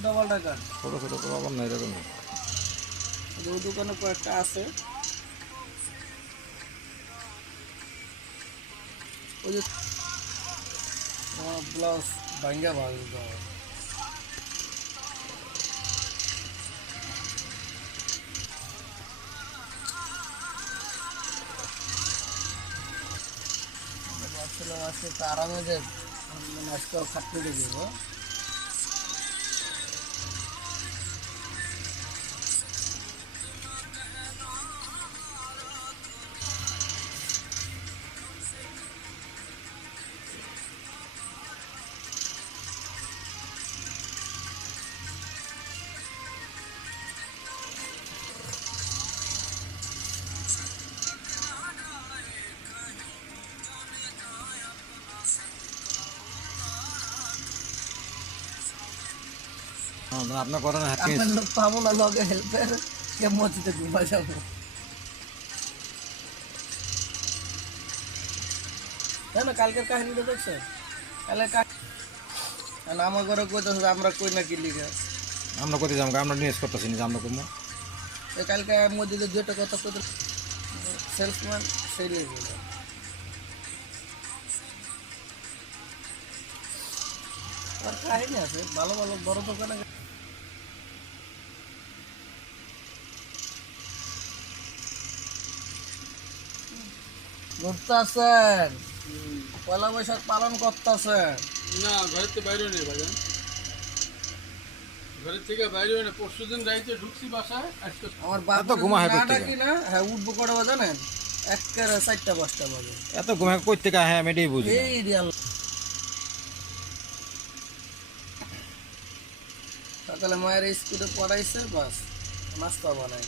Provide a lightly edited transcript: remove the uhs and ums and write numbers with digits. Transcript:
Double টাকা ছোটো ছোটো তো আবার না এরকম ওই দোকানে কয়েকটা আছে ওই যে ব্লাউজ ভাঙ্গা ভালো ভাবছিলাম আজকে তো আরামে যে আজকেও খাটতে দেবো আপনার করেন আপনার লোক পাবো না লগে হেল্পের কে মসজিদে ঘুমা যাবো তাই না কালকের কাহিনীটা দেখছে কালকে আমার ঘরে কইতেছে আমরা কই না কি লিখে আমরা কোথায় যাবো আমরা নিউজ করতেছি না আমরা করবো কালকে মসজিদে দুটো কথা কইতে সেলসম্যান সেই লিখে আর কাহিনী আছে ভালো ভালো বড় দোকানে ঘুরতেছেন পয়লা বৈশাখ পালন করতেছেন না ঘরের থেকে বাইরে নেই ভাইজান ঘরের থেকে বাইরে নেই পরশু দিন রাইতে ঢুকছি বাসায় আজকে আমার এত ঘুমা হয় বাবা প্রত্যেকে। কি না হ্যাঁ উঠবো কটা বাজে জানেন একেবারে 4টা 5টা বাজে এত ঘুমে কই থেকে হ্যাঁ আমি এটাই বুঝি না। এই রিয়াল সকালে মায়ের স্কুলে পড়াইছে বাস নাস্তা বানাই